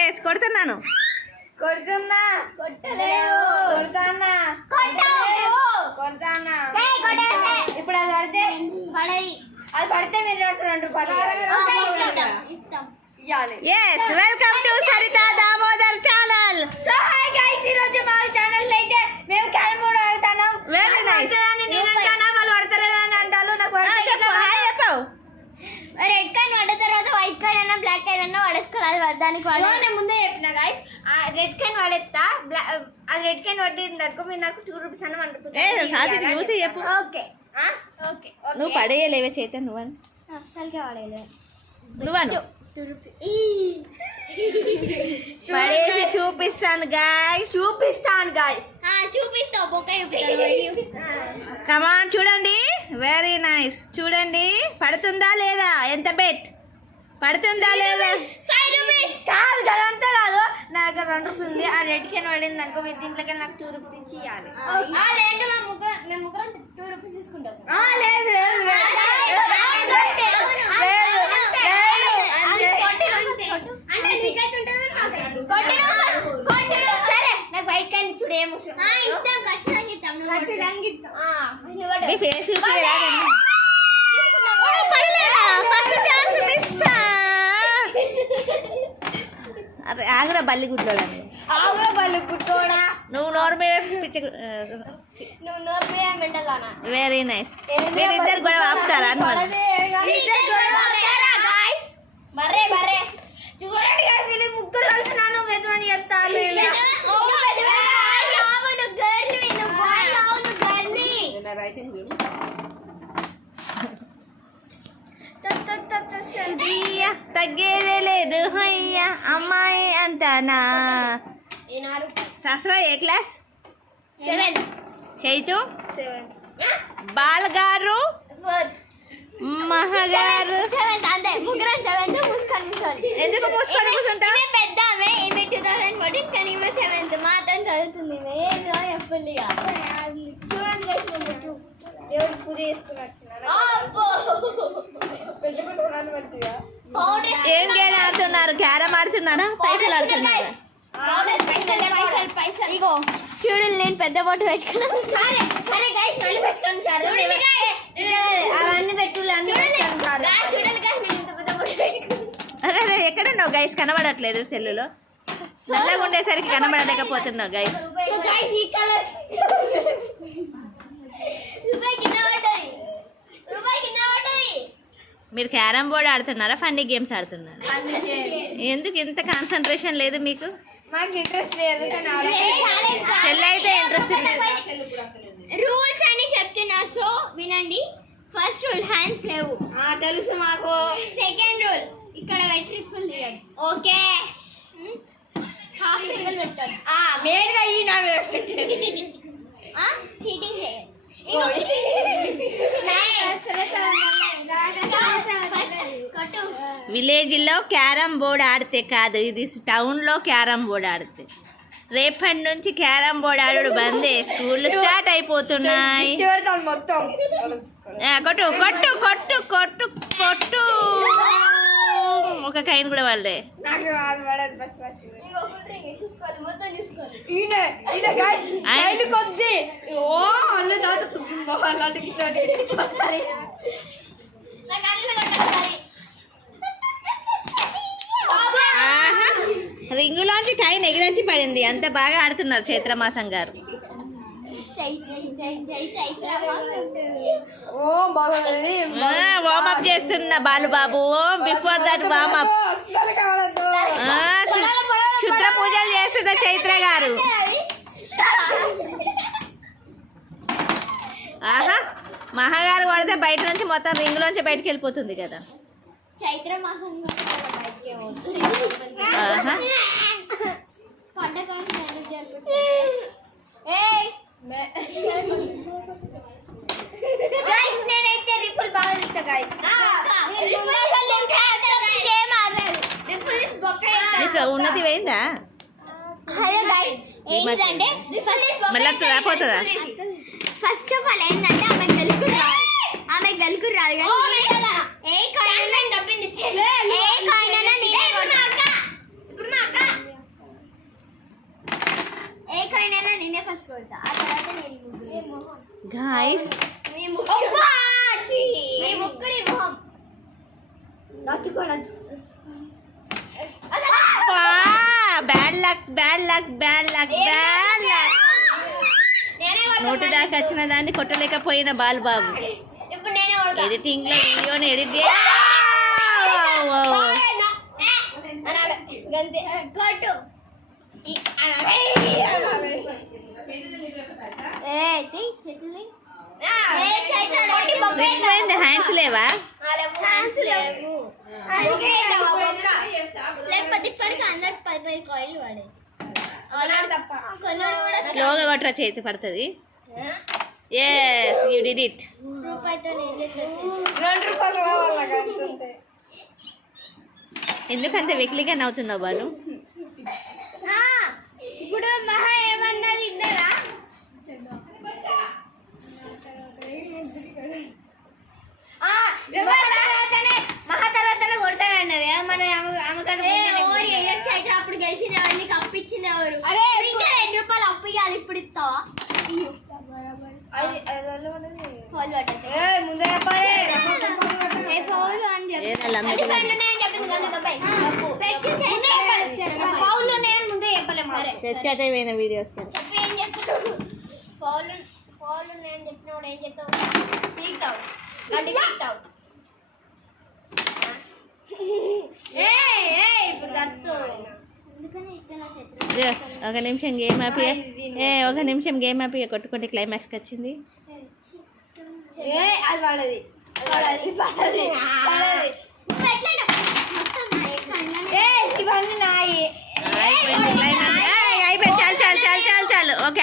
Yes కొడుతున్నాను. కొడుతున్నా కొట్టలేవు కొడతానా కొడతానా ఇప్పుడు అది పడితే అది పడితే మీరు నాకు 2 రూపాయలు ఇవ్వాలి. Yes welcome to Saritha Damodar channel. So hi guys, ఈ రోజు మా ఛానల్ లో అయితే మేము క్యారమ్ బోర్డ్ ఆడుతున్నాం. Very nice. నేను అంటానా వాళ్ళు పడతలేదని అంటారు. నాకు చెప్పు హాయ్ చెప్పు. రెడ్ కాయిన్ పడ్డ తర్వాత వైట్ కాయిన్ అన్నా బ్లాక్ కాయిన్ అన్నా పడేసుకోవాలి. దానికి నేను ముందే చెప్పిన గైస్, రెడ్ కాయిన్ పడేస్తా. అది రెడ్ కాయిన్ పట్టింది అనుకో, మీరు నాకు 2 రూపీస్ అన్న 1 రూపీ చూసి చెప్పు. ఓకే ఓకే నువ్వు పడేయలేవే చేత నువ్వు అస్సలుగా పడేయలేదు. నువ్వను 2 రూపీస్ పడేసి చూపిస్తాను గాయ్స్. చూపిస్తాను గైస్. చూపిస్తావు బొక్క చూపిస్తాను. కమాన్ చూడండి. Very nice. చూడండి పడుతుందా లేదా, ఎంత బెట్ పడుతుందా లేదా. 5 రూపీస్ కాదు అదంతా కాదు, నా దగ్గర 2 రూపీస్ ఉంది. ఆ రెడ్ కాయిన్ పడింది అనుకో, మీరు దీంట్లోకి నాకు 2 రూపీస్ ఇచ్చి ఇవ్వాలి. లేదంటే మేము ముగ్గురం 2 రూపీస్ తీసుకుంటాం. లేదు లేదు సరే, నాకు వైట్ కాయిన్ చూడు. ఏం మీ ఫేస్ పడలేదా, ఫస్ట్ ఛాన్స్ మిస్. అరే ఆగురా బల్లి గుడ్లోడని. ఆవుల బల్లి కుట్టోడా. నువ్వు నోరు మీద పిచ్చి. నువ్వు నోరు మీద మెంటలానా. Very nice. మీరిద్దరు గొడవ ఆపుతారా బర్రే బర్రే చూడండి guys, వీళ్ళు ముగ్గురు కలిసి నన్ను వెదవని చెప్తారు. తగ్గేదే లేదు అయ్యా అమ్మాయి అంటానా. శాస్త్ర ఏ క్లాస్? 7 చైతు 7th. బాల్ గారు మహగారు 7th అంతే. ముగ్గురం 7th మూసుకొని కూర్చోవాలి. ఎందుకు మూసుకొని కూర్చుంటా? ఈమె పెద్ద ఆమె, ఈమె 2014 కానీ ఈమె 7th. మా అతను చదువుతుంది. ఏదో ఎప్పుడు చూడండి guys, నేను దేవుడికి పూజ చేసుకుని వచ్చిన పెట్టుకుంటున్నాను మంచిగా. ఏం గేమ్ ఆడుతున్నారు? క్యారమ్ ఆడుతున్నారా, పైసలు ఆడుతున్నారా? పైసలు ఇగో చూడు, నేను పెద్ద బొట్టు పెట్టుకున్నాను. సరే సరే గైస్, మళ్ళీ పెట్టుకొని సార్ అవన్నీ పెట్టుకోలేదు. అరే అరే ఎక్కడున్నావు గైస్? కనబడట్లేదు సెల్లులో. నల్లగా ఉండేసరికి కనబడలేకపోతున్నావు గైస్. సో గైస్, ఈ కలర్ మీరు క్యారమ్ బోర్డ్ ఆడుతున్నారా, ఫన్నీ గేమ్స్ ఆడుతున్నారా? ఎందుకు ఇంత కాన్సన్ట్రేషన్ లేదు మీకు? మాకు ఇంట్రెస్ట్ లేదు. చెల్లి అయితే ఇంట్రెస్ట్ రూల్స్ అని చెప్తున్నా, సో వినండి. ఫస్ట్ రూల్, హ్యాండ్స్ లేవు. తెలుసు మాకు. సెకండ్ రూల్, ఇక్కడ వెట్రీ ఫుల్ తీయాలి. ఓకే, హాఫ్ రింగులు పెట్టాలి. మేడ్గా చీటింగ్ చేయాలి. విలేజ్ లో క్యారమ్ బోర్డ్ ఆడితే కాదు, ఇది టౌన్ లో క్యారమ్ బోర్డ్ ఆడితే. రేపటి నుంచి క్యారమ్ బోర్డ్ ఆడు బందే, స్కూల్ స్టార్ట్ అయిపోతున్నాయి. మొత్తం కొట్టు కొట్టు కొట్టు కొట్టు కొట్టు. ఒక కైన్ కూడా వాళ్ళే. నాకు బస్ బస్ చూసుకోవాలి, మొత్తం చూసుకోవాలి. కొద్ది అన్న తాత సుఖం రింగులోంచి కైన్ ఎగిరించి పడింది. అంత బాగా ఆడుతున్నారు చైత్రమాసం గారు. వార్మప్ చేస్తున్న బాలుబాబు. బిఫోర్ దట్ వార్మప్ క్షుద్ర పూజలు చేస్తున్న చైత్ర గారు. ఆహా, మహాగారు కొడితే బయట నుంచి మొత్తం రింగులోంచి బయటకు వెళ్ళిపోతుంది కదా. చైత్ర మాసం నేనైతే రిఫుల్ బాగా ఇస్తా గైస్. ఉన్నది పోయిందా? హలో గైస్, ఏంటంటే మళ్ళీ రాపోతుందా? ఫస్ట్ ఆఫ్ ఆల్ ఏంటంటే ఆమె గెలుకు రాదు. ఏ కాయిన్ అయినా నేనే కొడతా. ఇప్పుడు మా అక్క నేనే ఫస్ట్ కొడతా ఆ తర్వాత నేను ముగ్గురు గాయస్ మీ ముగ్గురు మీ ముగ్గురి మొహం bad luck bad luck bad luck bad luck. నేనే నోటి కొడతా దాకా వచ్చిన దాన్ని కొట్టలేకపోయిన బాలుబాబు ఇప్పుడు నేనే కొడతా ఎడిటింగ్ లో వీడియోని ఎడిట్ గంతే కొట్టు హ్యాండ్స్ లేవా? లేకపోతే ఇప్పటికి అందరికి 10 కాయిల్ వాడే కొన్నాడు కూడా స్లోగా కొట్టరా చేతి పడుతుంది. Yes you did it. రూపాయితో ఎందుకంత వెకిలిగా నవ్వుతున్నావు బాలు? ఇప్పుడు మహా ఏమన్నది ఇన్నరా మహా తర్వాతనే కొడతానన్నది మన అప్పుడు గెలిచింది ఎవరు నీకు అప్పించింది ఎవరు అదే ఇంకా 2 రూపాయలు అప్పు ఇవ్వాలి ఇప్పుడు ఇస్తావా ఫాల్ పట్టేసి ముందే చెప్పాలి ఫౌల్ అని చెప్పి ఏదల్లా అది పైన నేను చెప్పింది కదా దొబ్బాయి పెట్టు ఫౌల్ నేను ముందే చెప్పలేము తెచ్చాటే పోయిన వీడియోస్ చెప్పి ఏం చెప్తావు ఫౌల్ నేను చెప్పినప్పుడు ఏం చెప్తావు తీస్తావు గడ్డి తీస్తావు ఇప్పుడు కత్తు ఎందుకని ఇస్తే నా చేతులు ఒక నిమిషం గేమ్ ఆపి ఒక నిమిషం గేమ్ ఆపి కొట్టుకుంటే క్లైమాక్స్కి వచ్చింది. అది పడది పడది నువ్వు ఎట్లా మొత్తం నా యొక్క అన్ననే ఇవన్నీ నాయి అయిపోయింది, చాలు చాలు చాలు చాలు చాలు ఓకే.